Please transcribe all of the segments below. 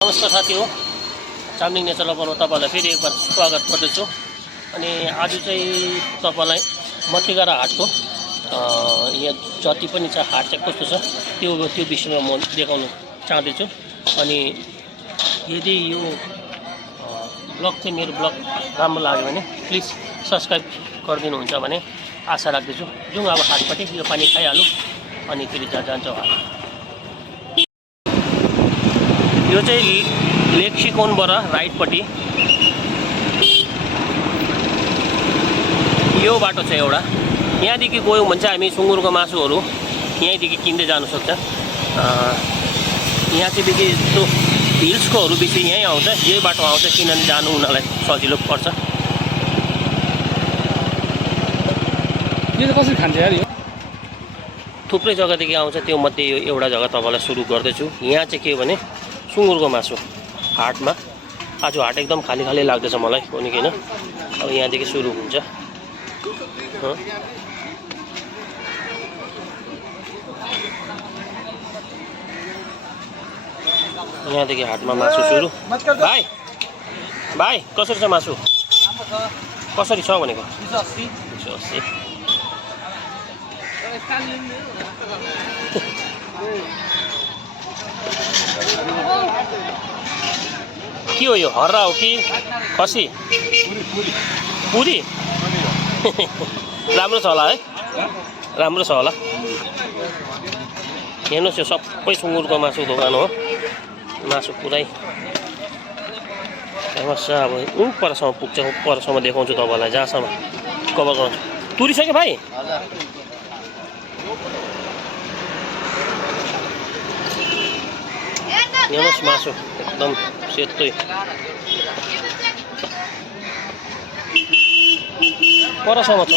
नमस्कार साथी हो, चामलिङ नेचर लभरमा तपाईँलाई फेरि एकबार स्वागत गर्दछु। अनि आज चाहिँ तपाईँलाई मतिगारा हाटको यहाँ जति पनि छ हाट चाहिँ कस्तो छ त्यो विषयमा म देखाउन चाहदैछु। अनि यदि यो ब्लग चाहिँ मेरो ब्लग राम्रो लाग्यो भने प्लिज सब्सक्राइब गरिदिनुहुन्छ भने आशा राख्दछु। जाउँ अब हाटपट्टि, यो पानी खाइहालौँ अनि फेरि जान्छौँ हाट। यो चाहिँ लेक सिकोनबाट राइटपट्टि यो बाटो छ एउटा। यहाँदेखि गयौँ भने चाहिँ हामी सुँगुरको मासुहरू यहीँदेखि किन्दै जानु सक्छ। यहाँ चाहिँ बेसी जस्तो हिल्सकोहरू बेसी यहीँ आउँछ, यही बाटो आउँछ किनभने जानु उनीहरूलाई सजिलो पर्छ। यो चाहिँ कसरी खान्छ यार? यो थुप्रै जग्गादेखि आउँछ, त्यो मध्ये यो एउटा जग्गा तपाईँलाई सुरु गर्दैछु। यहाँ चाहिँ के भने सुँगुरको मासु हाटमा। आज हाट एकदम खाली खाली लाग्दैछ मलाई कुनै किन। अब यहाँदेखि सुरु हुन्छ। यहाँदेखि हाटमा मासु सुरु। भाइ भाइ कसरी छ मासु? कसरी छ भनेको? 180। के हो यो, हर्रा हो कि खसी? पुरी राम्रो छ होला है, राम्रो छ होला। हेर्नुहोस् यो सबै सुँगुरको मासु दोकान हो। मासु पुरै फेमस छ। अब परसम्म पुग्छ, परसम्म देखाउँछु तपाईँलाई जहाँसम्म कभर गर्छु। तुरिसक्यो भाइ? हेर्नुहोस् मासु एकदम सेतै परसम्म छ।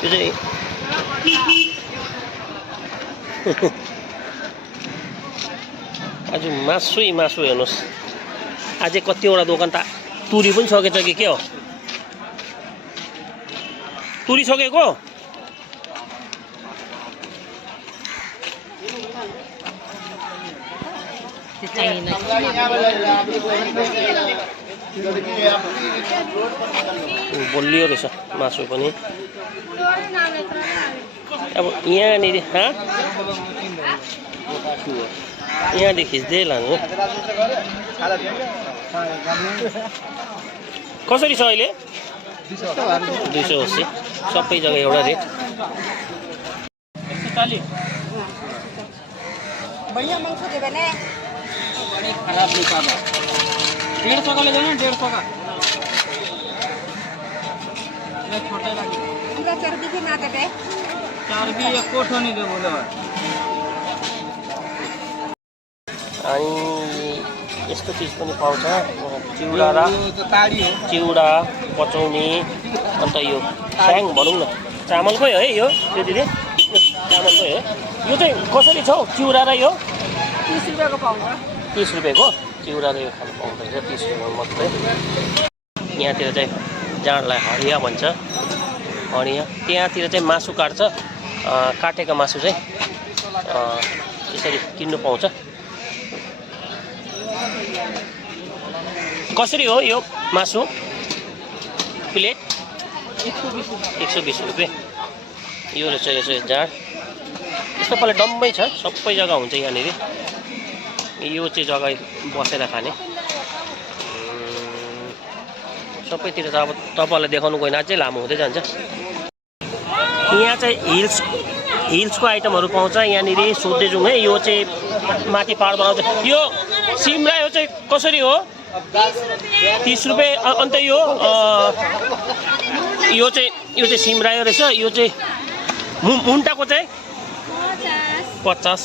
त्यो चाहिँ आज मासु हेर्नुहोस्। अझै कतिवटा दोकान त तुरी पनि सकेछ कि के हो? तुरी सकेको? बलियो रहेछ मासु पनि। अब यहाँनिर यहाँदेखि खिच्दै लानु। कसरी छ अहिले? 280। सबै जग्गा एउटा रेट। 140। बढ़िया मांस देवे ने, बड़ी खराब निकाल। 150 का ले जाना, 150 का। ये छोटे लगे। पूरा चर्बी के ना देवे। चर्बी एक कोट होने दे बोले। अनि यस्तो चिज पनि पाउँछ, चिउरा र चिउरा, पचौनी। अन्त यो स्याङ भनौँ न, चामलकै है यो? त्यो दिदी यो चामलकै हो। यो चाहिँ कसरी छ चिउरा र यो? 30 रुपये को पाउँछ। 30 रुपियाँको चिउरा र यो खानु पाउँदैछ, 30 रुपियाँ मात्रै। यहाँतिर चाहिँ जाँडलाई हडिया भन्छ, हडिया। त्यहाँतिर चाहिँ मासु काट्छ, काटेको मासु चाहिँ यसरी किन्नु पाउँछ। कसरी हो यो मासु प्लेट? 120 रुपियाँ। यो रहेछ यसो जाँड। यस्तो पाले डम्मै छ, सबै जग्गा हुन्छ यहाँनिर। यो चाहिँ जग्गा बसेर खाने सबैतिर त। अब तपाईँलाई देखाउनु गएन अझै लामो हुँदै जान्छ। यहाँ चाहिँ हिल्सको आइटमहरू पाउँछ। यहाँनिर सोध्दै जाउँ है। यो चाहिँ माथि पाहाड बनाउँछ। यो सिमरा यो चाहिँ कसरी हो? 30 रुपियाँ। अन्त यो चाहिँ सिमरायो रहेछ। यो चाहिँ मुन्टाको चाहिँ 50।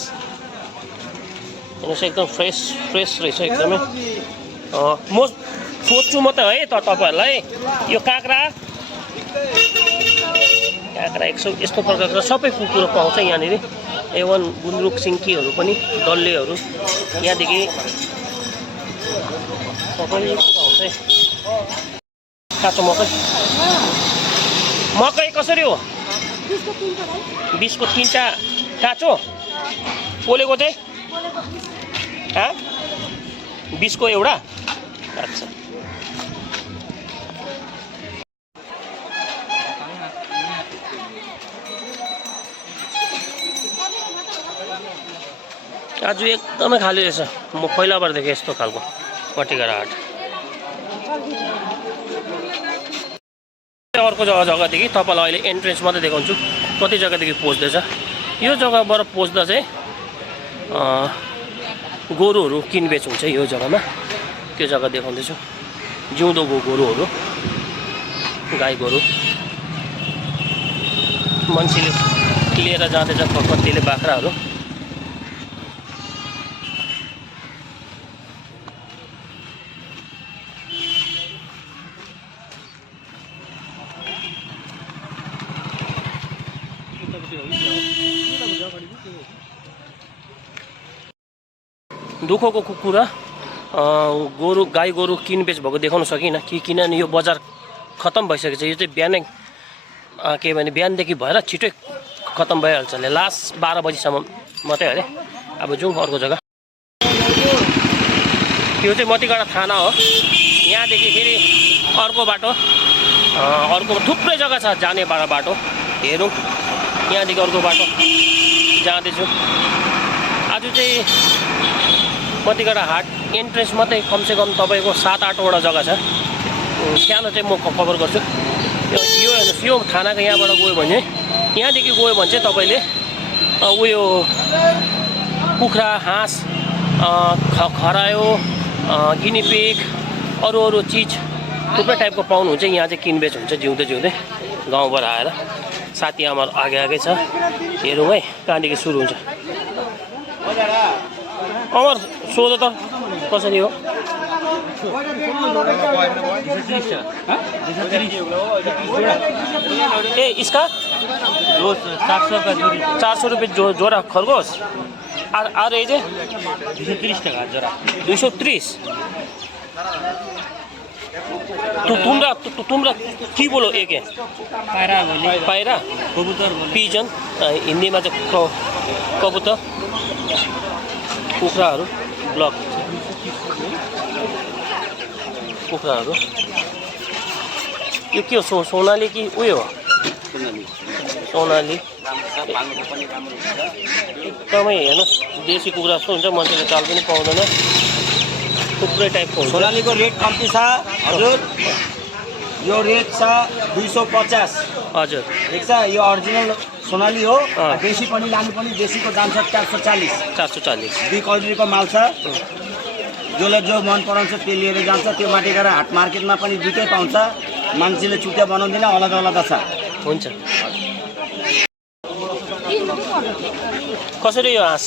हेर्नुहोस् एकदम फ्रेस रहेछ एकदमै। म सोध्छु म त है तपाईँहरूलाई। यो काँक्रा 100 यस्तो प्रकारको सबै कुरो पाउँछ यहाँनिर। एवन गुन्द्रुक, सिन्कीहरू पनि, डल्लेहरू यहाँदेखि सबै कुरा हुन्छ। काँचो मकै कसरी हो? 20 को 3टा काँचो। पोलेको चाहिँ 20 को एउटा अच्छा आज एकदमै खाली रहेछ म पहिलाबार देखेँ यस्तो खालको मतिगाडा हाट अर्को जग्गादेखि तपाईँलाई अहिले एन्ट्रेन्स मात्रै देखाउँछु कति जग्गादेखि पस्दैछ यो जग्गाबाट पस्दा चाहिँ गोरुहरू किनबेच हुन्छ यो जग्गामा त्यो जग्गा देखाउँदैछु जिउँदो गोरुहरू गाई गोरु मान्छेले लिएर जाँदैछ कतिले बाख्राहरू दुःखको कुरा गोरु गाई गोरु किनबेच भएको देखाउन सकिनँ किनभने यो बजार खत्तम भइसकेको छ यो चाहिँ बिहानै के भने बिहानदेखि भएर छिटै खत्तम भइहाल्छ लास्ट 12 बजीसम्म मात्रै अरे अब जाउँ अर्को जग्गा यो चाहिँ मतिगाडा थाना हो यहाँदेखि फेरि अर्को बाटो अर्को थुप्रै जग्गा छ जाने बाटो हेरौँ यहाँदेखि अर्को बाटो जाँदैछु आज चाहिँ मतिगाडा हाट एन्ट्रेन्स मात्रै कमसेकम तपाईँको 7-8 वटा जग्गा छ सानो चाहिँ म कभर गर्छु यो हेर्नुहोस् यो थानाको यहाँबाट गयो भने यहाँदेखि गयो भने चाहिँ तपाईँले उयो कुखुरा हाँस खरायो गिनीपिग अरू चिज थुप्रै टाइपको पाउनुहुन्छ यहाँ चाहिँ किनबेच हुन्छ जिउँदै गाउँबाट आएर साथी हाम्रो आगे छ हेरौँ है कहाँदेखि सुरु हुन्छ अमर सोध त कसरी हो ए इसका 400 रुपियाँ जोड़ा खरगोश और ये 230 টাকা जोड़ा 230 तुमरा की बोलो एक है पायरा कबूतर पिजन हिंदी में कबूतर कुखुराहरू ब्लक कुखुराहरू यो के हो सोनाली कि उयो हो सोनाली एकदमै हेर्नुहोस् देशी कुखुरा जस्तो हुन्छ मान्छेले चाल पनि पाउँदैन थुप्रै टाइपको हुन्छ सोनालीको रेट कम्ती छ हजुर यो रेट छ 250 हजुर ठिक छ यो ओरिजिनल सोनाली हो देशी पनि लानु पनि देशीको दाम छ 440 दुई क्वालिटीको माल छ जसले जो मन पराउँछ त्यो लिएर जान्छ त्यो मतिगाडा हाट मार्केटमा पनि दुईटै पाउँछ मान्छेले छुट्टै बनाउँदैन अलग अलग छ हुन्छ कसरी यो हाँस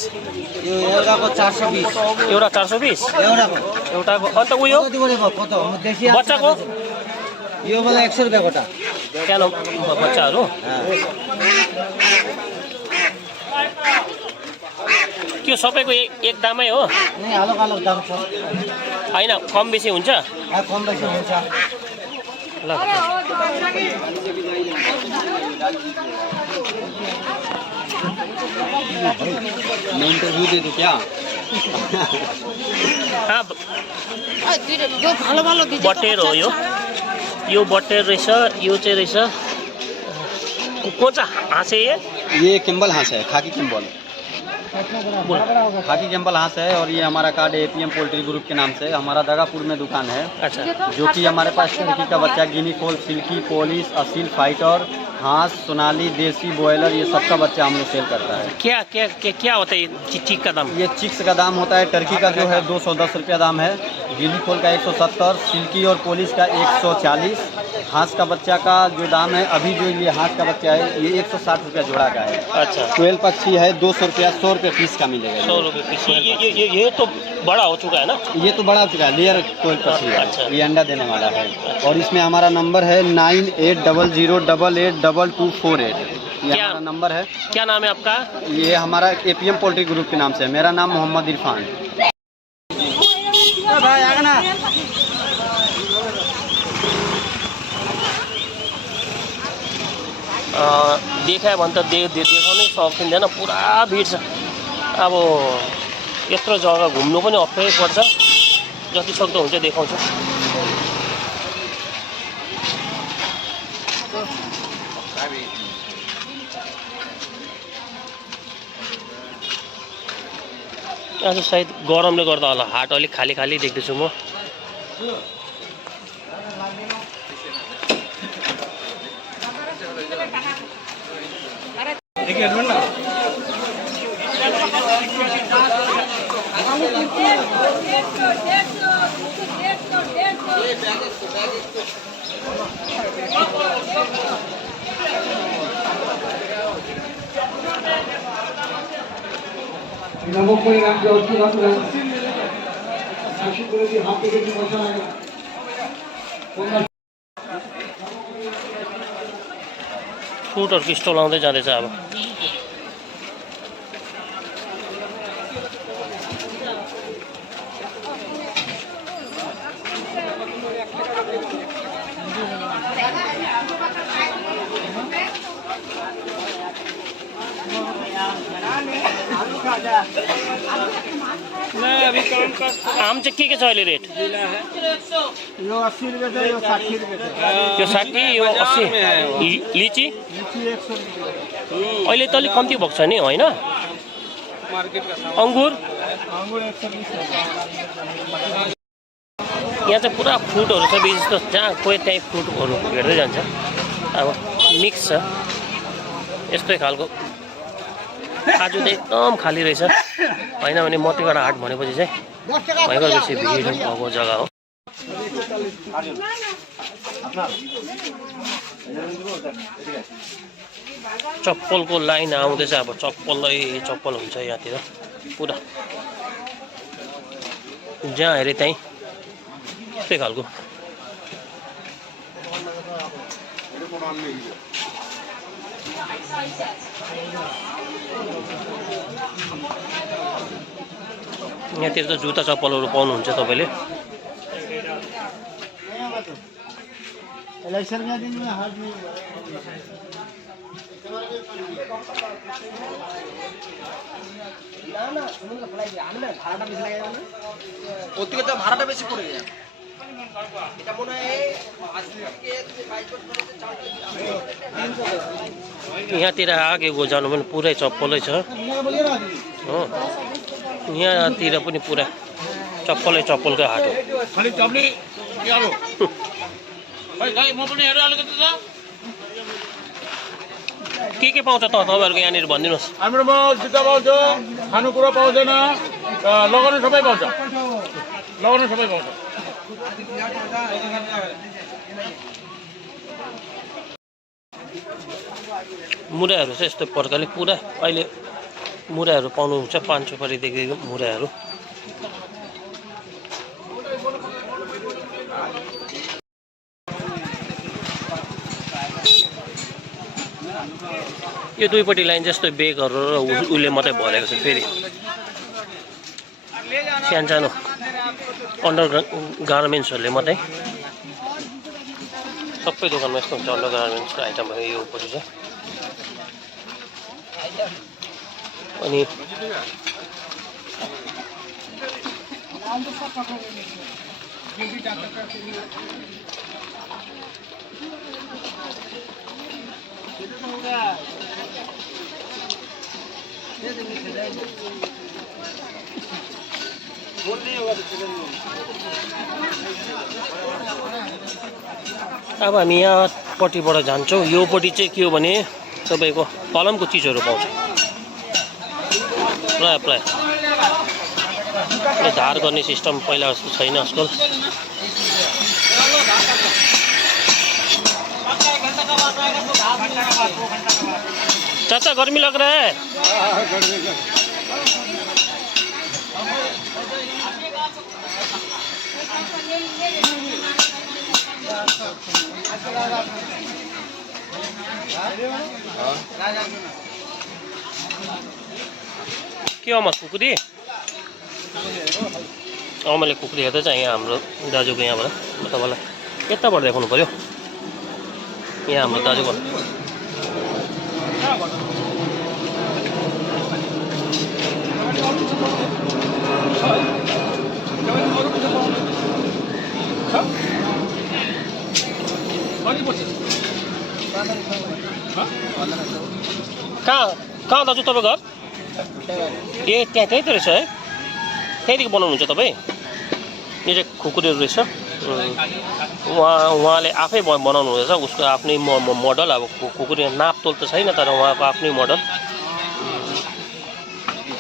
यो एउटाको 420 एउटा 420 एउटाको अन्त उयो बच्चाको यो वाला 100 रुपैयाँ गोटा सानो बच्चाहरू त्यो सबैको एक दामै हो अलग अलग दाम छ हैन कम बेसी हुन्छ कम बेसी हुन्छ ल मैं इंटरव्यू दे दूं क्या हाँ बटेर हो यो बटेर रहेछ यो चाहिँ रहेछ को चाहिँ हाँस है ये किम्बल हाँस है खाकी किम्बल खाकी किम्बल हाँस है और ये हमारा कार्ड एपीएम पोल्ट्री ग्रुप के नाम से हमारा दगापुर में दुकान है अच्छा जो कि हमारे पास टर्की का बच्चा गिनी फोल सिल्की पोलिस असील फाइटर हाँस सोनाली देसी बॉयलर ये सबका बच्चा हम लोग सेल करता है क्या क्या क्या क्या होता है ये चिक का दाम ये चिक्स का दाम होता है टर्की का जो है 210 रुपया दाम है गिनी फोल का 170 सिल्की और पोलिस का 140 हाँस का बच्चा का जो दाम है अभी जो ये हाँस का बच्चा है ये 160 रुपया जोड़ा का है अच्छा 12 पक्षी है 200 रुपया 100 रुपये पीस का मिलेगा 100 रुपये पीस ये तो बड़ा हो चुका है ना ये तो बड़ा हो चुका है लेयर 12 पक्षी है अच्छा। ये अंडा देने वाला है और इसमें हमारा नंबर है 9800882248 ये हमारा नंबर है क्या नाम है आपका ये हमारा एपीएम पोल्ट्री ग्रुप के नाम से है मेरा नाम मोहम्मद इरफान देखायो भने त देखाउनै सकिँदैन पुरा भिड छ अब यत्रो जग्गा घुम्नु पनि अप्ठ्यारै पर्छ जति सक्दो हुन्छ देखाउँछु। आज सायद गरमले गर्दा होला हाट अलिक खाली खाली देख्दैछु म। फ्रुटहरुको स्टल आउँदै जाँदैछ अब। आम चाहिँ के छ अहिले रेट? यो 80 रुपये छ, यो 60 रुपये छ। यो 60, यो 80। लिची अहिले त अलिक कम्ती भएको छ नि होइन? अंगुर यहाँ चाहिँ पुरा फ्रुटहरु छ विशेष त जहाँ कोही त्यही फ्रुटहरु भेट्दै जान्छ। अब मिक्स छ यस्तै खालको। आज त एकदम खाली रहेछ होइन भने मतिगढा हाट भनेपछि चाहिँ भयङ्कर बेसी भिड भएको जग्गा हो। चप्पलको लाइन आउँदैछ अब। चप्पलै चप्पल हुन्छ यहाँतिर पुरा, जहाँ हेरे त्यहीँ त्यस्तै खालको। यहाँतिर त जुत्ता चप्पलहरू पाउनुहुन्छ तपाईँले। ভাড়াটা বেশি পড়ে যায়। यहाँतिर आगेको जानु पनि पुरै चप्पलै छ हो। यहाँतिर पनि पुरा चप्पलै चप्पलको हाट हो। के पाउँछ त तपाईँहरूको यहाँनिर भनिदिनुहोस्। हाम्रोमा जुत्ता पाउँछ, खानुकुरा पाउँदैन, लगाउनु सबै पाउँछ। लगाउनु सबै पाउँछ। मुराहरू चाहिँ यस्तो प्रकारले पुरा अहिले मुराहरू पाउनुहुन्छ। 5 रुपैयाँदेखि मुराहरू। यो दुईपट्टि लाइन जस्तो बेगहरू र उसले मात्रै भरेको छ। फेरि सानो अन्डर गार्मेन्ट्सहरूले मात्रै। सबै दोकानमा यस्तो हुन्छ अन्डर गार्मेन्ट्सको आइटमहरू यो उपरि छ। अनि अब हामी यहाँपट्टिबाट जान्छौँ। योपट्टि चाहिँ के हो भने तपाईँको कलमको चिजहरू पाउँछ प्राय। धार गर्ने सिस्टम पहिला जस्तो छैन आजकल। चाचा गर्मी लग रहा है? के हो म कुकुरी? मैले कुकुरी हेर्दै चाहिँ यहाँ हाम्रो दाजुको यहाँबाट तपाईँलाई यताबाट देखाउनु पऱ्यो। यहाँ हाम्रो दाजुको कति पर्छ कहाँ दाजु तपाईँ घर ए त्यहीँ त रहेछ है त्यहीँदेखि बनाउनुहुन्छ तपाईँ यो चाहिँ खुकुरीहरू रहेछ उहाँले आफै बनाउनु हुँदैछ उसको आफ्नै मोडल अब खुकुरी नापतोल त छैन तर उहाँको आफ्नै मोडल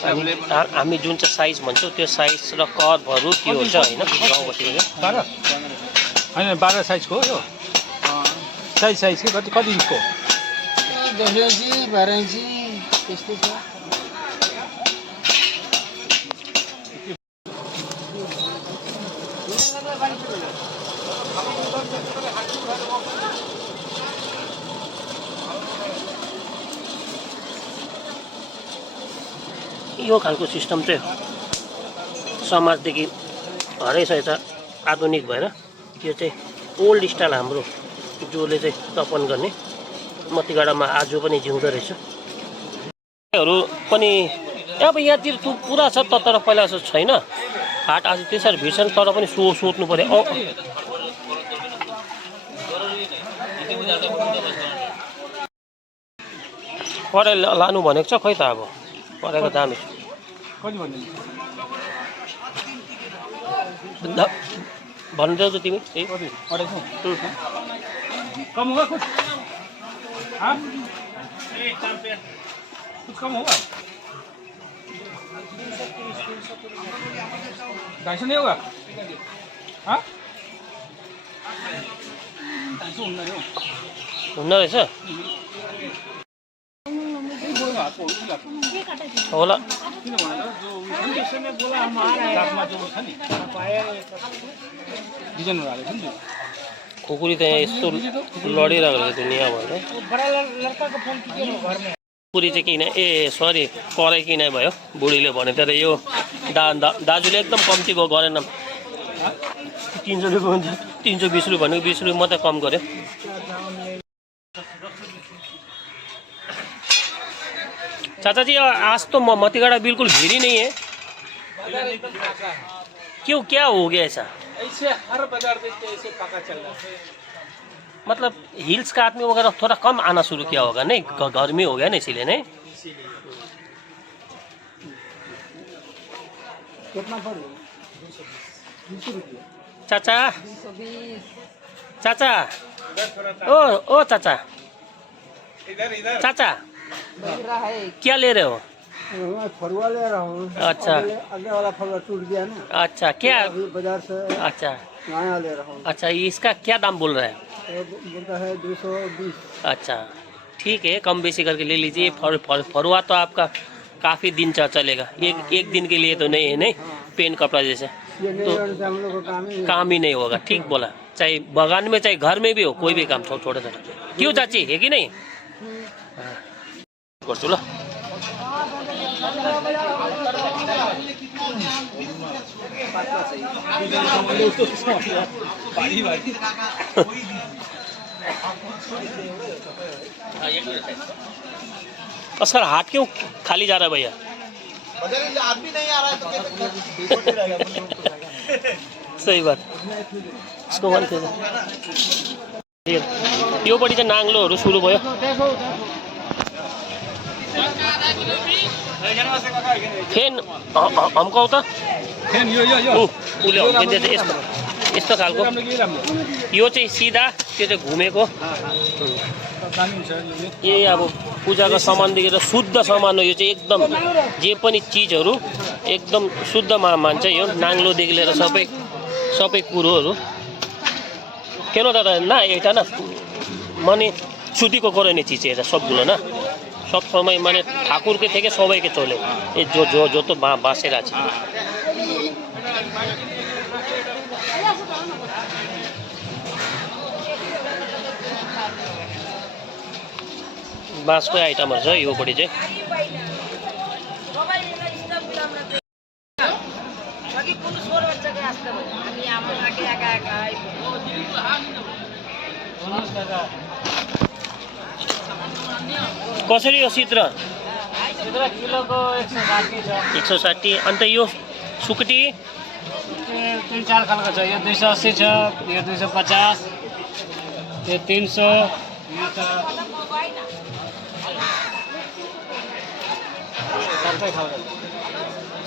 हामी जुन चाहिँ साइज भन्छौँ त्यो साइज र कर्भहरू के हुन्छ होइन गाउँ बस्तीको चाहिँ 12 होइन 12 साइजको हो यो साइज के कति इन्चको 10 इन्ची 12 इन्ची त्यस्तै छ यो खालको सिस्टम चाहिँ समाजदेखि हराइसकेछ आधुनिक भएर त्यो चाहिँ ओल्ड स्टाइल हाम्रो जसले चाहिँ तपन गर्ने मतिगाडामा आज पनि जिउँदो रहेछ हरू पनि अब यहाँतिर पुरा छ तर पहिला जस्तो छैन हाट आज त्यसरी भिड छन् तर पनि सोध्नु पर्यो पढाइ लानु भनेको छ खै त अब पढाइको दामी कति भन्नु भन्दै त तिमी त्यही कति 250 कम होगा कुछ हाँ कुछ कम होगा 250 नहीं होगा हाँ 250 हुन्न रहेछ होला खुकुरी त यस्तो लडिरहेको रहेछ दुनियाँ भएर खुकुरी चाहिँ किन ए सरी कराई किन भयो बुढीले भने तर यो दाजुले एकदम कम्ती गरेन 300 रुपियाँ हुन्छ 320 रुपियाँ भनेको 20 रुपियाँ मात्रै कम गर्यो चाचा जी आज तो मतिगढ़ा बिल्कुल भीड़ ही नहीं है क्यों क्या हो गया ऐसा ऐसे हर बाजार देखते ऐसे पका चल रहा है मतलब हिल्स का आदमी वगैरह थोड़ा कम आना शुरू किया होगा नहीं गर्मी हो गया ना इसीलिए नहीं कितना पड़े चाचा 220 चाचा ओ चाचा इधर चाचा लग रहा है क्या ले रहे हो मैं फरुआ ले रहा हूँ अच्छा आगे वाला फरुआ टूट गया ना अच्छा क्या अभी बाजार से अच्छा नया ले रहा हूँ अच्छा इसका क्या दाम बोल रहा है बोलता है 220 अच्छा ठीक है कम बेसी करके ले लीजिए फरुआ तो आपका काफ़ी दिन चलेगा एक दिन के लिए तो नहीं है नहीं पेन कपड़ा जैसे ये नहीं होने से हम लोग को काम ही नहीं होगा ठीक बोला चाहे बागान में चाहे घर में भी हो कोई भी काम छोटा छोटा क्यों चाची है कि नहीं गर्छु ल असर हाट क्यों खाली जा रहा है भैया आदमी नहीं आ रहा है सही बात इसको मन यो पट्टि चाहिँ नाङ्लोहरू सुरु भयो फेन हम्काउ त फेन यो उसले हम्किन्छ यस्तो यस्तो खालको यो चाहिँ सिधा त्यो चाहिँ घुमेको यही अब पूजाको सामानदेखि र शुद्ध सामान हो यो चाहिँ एकदम जे पनि चिजहरू एकदम शुद्ध मान्छ यो नाङ्लोदेखि लिएर सबै कुरोहरू কেন দাদা না এটা না মানে শুদ্ধিক করে নি চিজ এটা সবগুলো না সব সময় মানে ঠাকুরকে থেকে সবাইকে চলে এই যত বাঁশের আছে बाँसकै आइटमहरू छ योपट्टि चाहिँ कसरी हो सिद्र किलोको 160 छ 160 अन्त यो सुकुटी तीन चार खालको छ यो 280 छ यो 250 यो 300 यो छ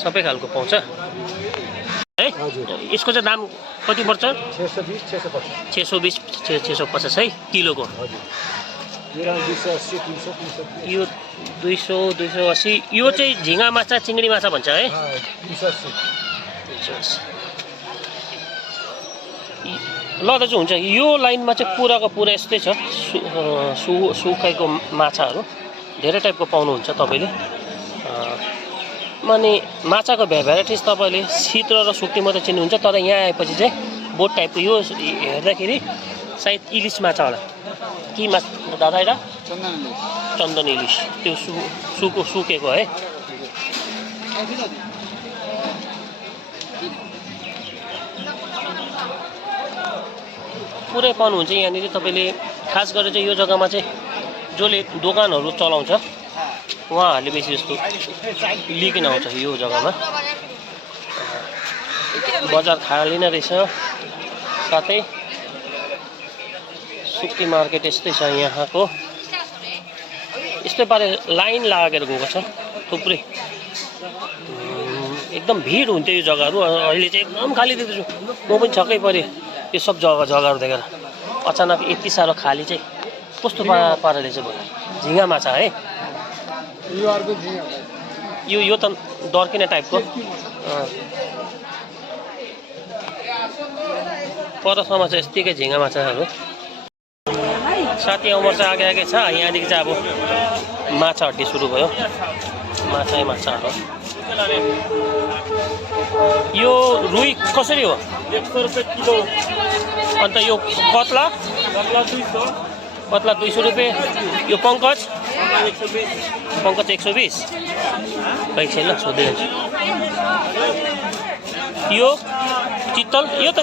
सबै खालको पाउँछ है। यसको चाहिँ दाम कति पर्छ? 620 650 है किलोको। यो 200 280 यो चाहिँ झिँगा माछा चिङ्डी माछा भन्छ है। 280 ल दाजु हुन्छ। यो लाइनमा चाहिँ पुराको पुरा यस्तै छ। सुकाएको माछाहरू धेरै टाइपको पाउनुहुन्छ तपाईँले। अनि माछाको भेराइटिज तपाईँले सिद्रो र सुक्टी मात्रै चिन्नुहुन्छ, तर यहाँ आएपछि चाहिँ बोट टाइपको यो हेर्दाखेरि सायद इलिस माछा होला कि माछा दादा एउटा चन्दन इलिस त्यो सुकेको है। पुरै पाउनुहुन्छ यहाँनिर तपाईँले। खास गरेर चाहिँ यो जग्गामा चाहिँ जसले दोकानहरू चलाउँछ उहाँहरूले बेसी जस्तो लिकन आउँछ यो जग्गामा। बजार खाली नै रहेछ, साथै सुक्ती मार्केट यस्तै छ यहाँको। यस्तै पारे लाइन लागेर गएको छ थुप्रै, एकदम भिड हुन्थ्यो यो जग्गाहरू। अहिले चाहिँ एकदम खाली देख्दैछु, म पनि छक्कै परेँ यो सब जग्गाहरू देखेर। अचानक यति साह्रो खाली चाहिँ कस्तो पाराले चाहिँ भयो। झिँगा माछा है यो त डर्किने टाइपको। परसम्म चाहिँ यत्तिकै झिँगा माछाहरू। साथी अमर चाहिँ आगे छ। यहाँदेखि चाहिँ अब माछा हड्डी सुरु भयो। माछाहरू। यो रुई कसरी हो? 100 रुपियाँ किलो। अन्त यो कत्ला 200 रुपियाँ। यो पङ्कज 120। खै छैन सोध्दै जान्छु। यो चित्तल त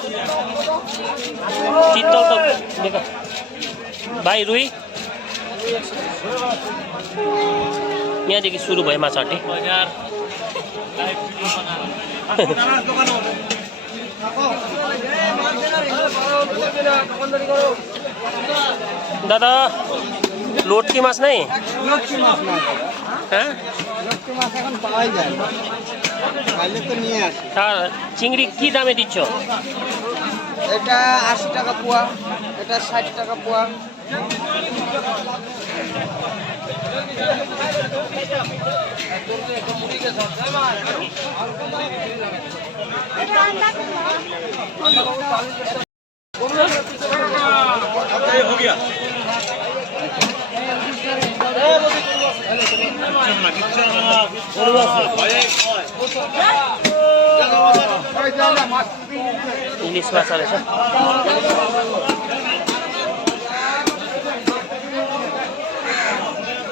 भाइ रुई यहाँदेखि सुरु भयो माछा हड्डी। दादा লটকি মাছ নাই? লটকি মাছ নাই। হ্যাঁ লটকি মাছ এখন পাওয়াই যায় না, পাইলে তো নিয়ে আসি। আর চিংড়ি কি দামে দিচ্ছ? এটা 80 টাকা পোয়া, এটা 60 টাকা পোয়া। हो गया। ইলিশ মাছ আছে।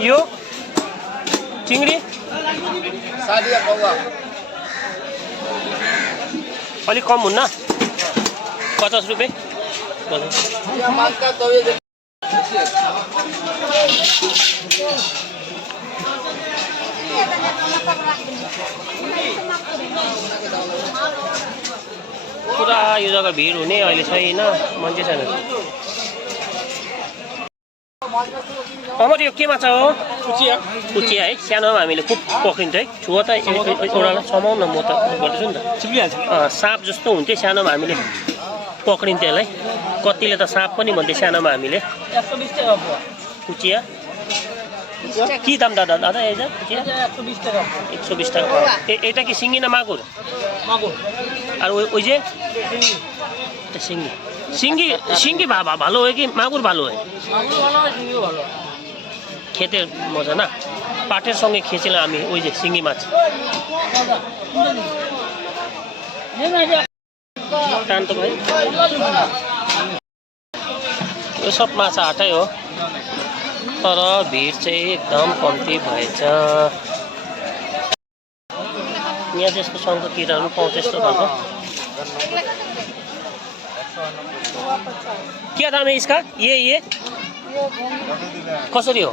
यो चिंगड़ी सादिया पौवा अलिक कम हुन्न? 50 रुपियाँ। पुरा यो जग्गा भिड हुने अहिले छैन, मान्छे छैन। अमर यो के माछा हो? कुचिया है। सानोमा हामीले खुब पक्रिन्छ है। छुवा त एउटालाई समाउन न, म त गर्दैछु नि त। साँप जस्तो हुन्थ्यो सानोमा हामीले पक्रिन्थ्यो यसलाई। कतिले त साँप पनि भन्थे सानोमा हामीले। कुचिया কি দাম দাদা? দাদা এই যে 120 টাকা। এটা কি শিঙ্গি না মাগুর? মাগুর। আর ওই যে শিঙ্গি। শিঙ্গি শিঙ্গি ভালো হয় কি মাগুর ভালো হয়? মাগুর ভালো হয়, শিঙ্গিও ভালো। খেতে মজা না? পাটের সঙ্গে খেয়েছিলাম আমি ওই যে শিঙ্গি মাছ। টান তো ভাই। यो सब माछा हाटै हो, तर भिड चाहिँ एकदम कम्ती भएछ। यहाँ जस्तो शङ्ख किराहरू पाउँछ यस्तो खालको। क्या दाम है इसका? ये कसरी हो?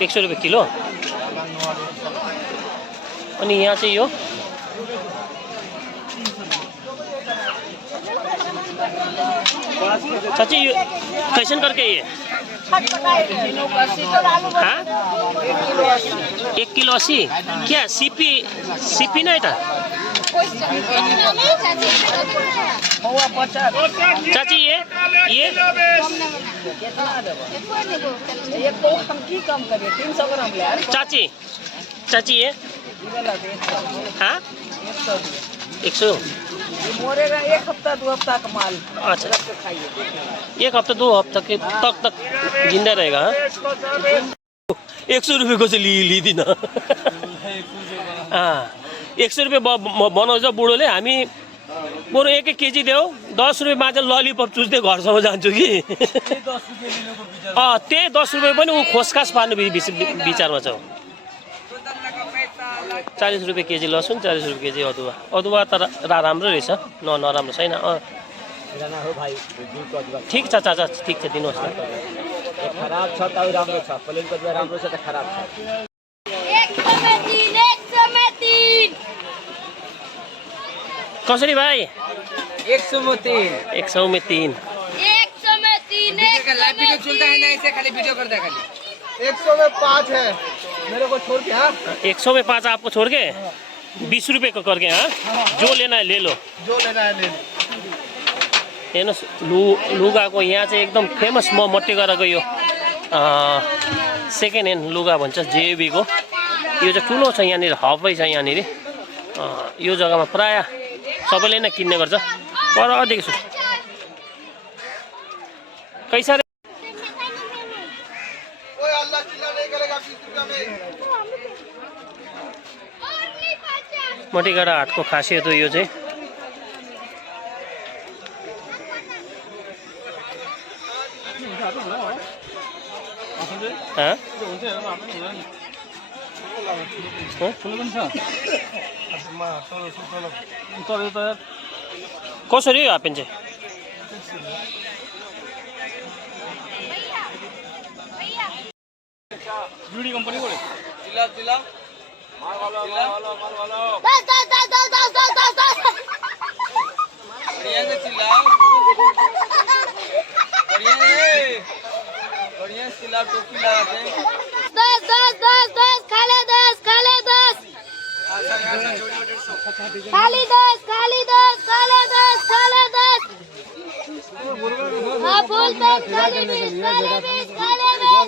100 रुपियाँ किलो। अनि यहाँ चाहिँ यो चाची ये कैसन करके ये हाँ 1 किलो 80 क्या सीपी नहीं था चाची ये चाची ये हाँ 100 मोरेगा 1 हफ्ता 2 हफ्ता का माल। अच्छा 1 हफ्ता 2 हफ्ता के तक जिंदा रहेगा 100 रुपियाँको चाहिँ लिँदिन 100 रुपियाँ बनाउँछ बुढोले हामी बरु 1 केजी देऊ 10 रुपियाँमा चाहिँ ललिपप चुस्दै घरसम्म जान्छु कि त्यही 10 रुपियाँ पनि ऊ खोसखास पार्नु विचारमा छ 40 रुपियाँ केजी लसुन 40 रुपियाँ केजी अदुवा तर राम्रो रहेछ नराम्रो छैन ठिक छ चाचा ठिक छ दिनुहोस् न खराब छ त राम्रो छ प्लेनको चाहिँ राम्रो छ त खराब छ 103 कसरी भाइ 100 में 3 100 में 3 लाइव वीडियो चलता है ना ऐसे खाली वीडियो करता है खाली 100 में 5 है मेरे को छोड़ के हाँ 100 में 5 आपको छोड़ के 20 रुपये को करके हाँ जो लेना है ले लो जो लेना है ले लो हेर्नुहोस् लुगाको यहाँ चाहिँ एकदम फेमस मट्टी गरेको यो सेकेन्ड ह्यान्ड लुगा भन्छ जेबीको यो चाहिँ ठुलो छ यहाँनिर हबै छ यहाँनिर यो जग्गामा प्रायः सबैले नै किन्ने गर्छ पर देख्छु कैसा मटीगाडा हाटको खासियत हो यो चाहिँ कसरी हो हापेन चाहिँ जुडी कंपनी बोले चिल्ला 10 टोपी लगा दे 10 खाले 10 खाली 10 खाले 10 हाँ फुल पैक खाली 20 खाले 10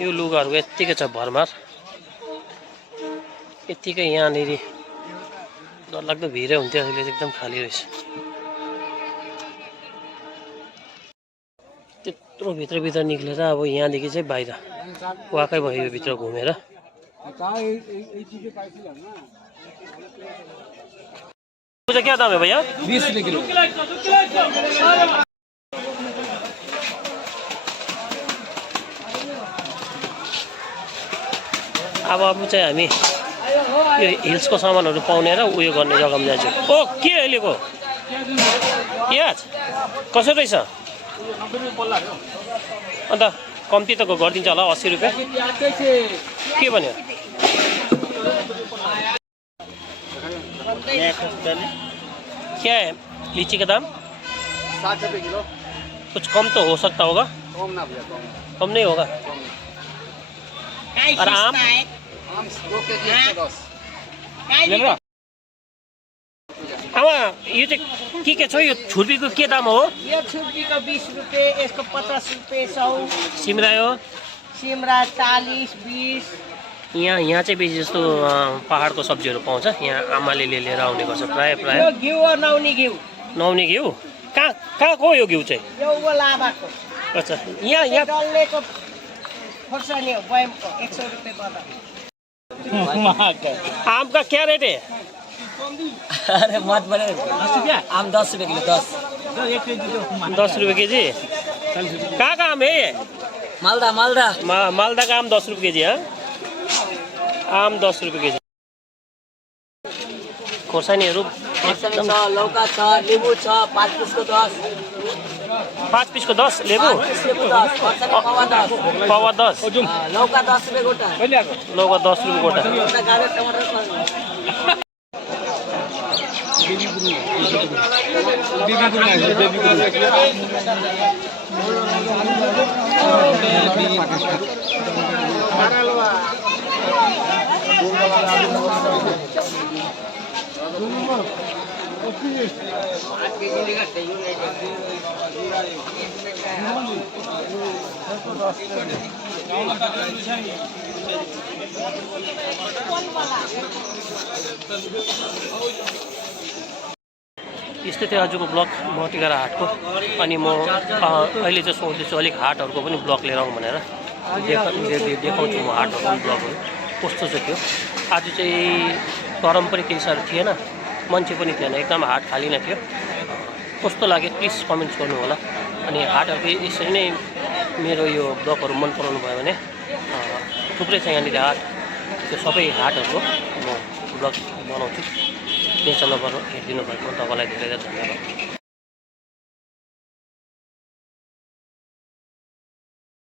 यो लुगाहरू यत्तिकै छ भरमार यत्तिकै यहाँनिर डरलाग्दो भिडै हुन्थ्यो अहिले एकदम खाली रहेछ त्यत्रो भित्र निक्लेर अब यहाँदेखि चाहिँ बाहिर वाकै भयो यो भित्र घुमेर क्या दाम है भैया 20 रुपए किलो अब चाहिँ हामी यो हिल्सको सामानहरू पाउने र उयो गर्ने जग्गामा जान्छु ओ के अहिलेको प्याज कसरी रहेछ अन्त कम्ती त गरिदिन्छ होला 80 रुपियाँ के भन्यो क्या है लीची का दाम 60 रुपए किलो कुछ कम तो हो सकता होगा कम ना भैया कम नहीं होगा और आम 2 केजी 110 अब यो चाहिँ के छ यो छुर्पीको के दाम हो यो छुर्पीको 20 रुपियाँ यसको 50 रुपियाँ 100 सिमरा हो सिमरा 40 20 यहाँ चाहिँ बेसी जस्तो पहाडको सब्जीहरू पाउँछ यहाँ आमाले लिएर आउने गर्छ प्राय यो घिउ हो नुहाउने घिउ कहाँको हो यो घिउ चाहिँ यो लाभाको अच्छा यहाँ डल्लेको खोर्सानी हो बयमको 100 रुपियाँ बदल आम का क्या रेट है अरे मत बने आम 10 रुपये किलो 10 रुपये केजी कहाँ का आम है ये मालदा का आम 10 रुपये केजी हाँ आम 10 रुपये केजी खोर्सानीहरू लौका छ लेबु छ 5 पिसको 10 5 पिसको 10 लेबु पावा 10 लौका 10 रुपियाँ गोटा लौका 10 रुपियाँ गोटा गाजर टमाटर यस्तै थियो आजको ब्लग मतिगारा हाटको। अनि म अहिले चाहिँ सोच्दैछु अलिक हाटहरूको पनि ब्लग लिएर आउँ भनेर देखाउँछु म हाटहरूको ब्लगहरू कस्तो चाहिँ थियो। आज चाहिँ गरम पनि केही साह्रो थिएन, मान्छे पनि थिएन, एकदम हाट खाली नै थियो। कस्तो लाग्यो प्लिज कमेन्ट्स गर्नु होला। अनि हाटहरूको यसरी नै मेरो यो ब्लगहरू मन पराउनु भयो भने थुप्रै छ यहाँनिर हाट, त्यो सबै हाटहरूको म ब्लग बनाउँछु। नेचर लभर हेरिदिनु भएको तपाईँलाई धेरै धेरै धन्यवाद।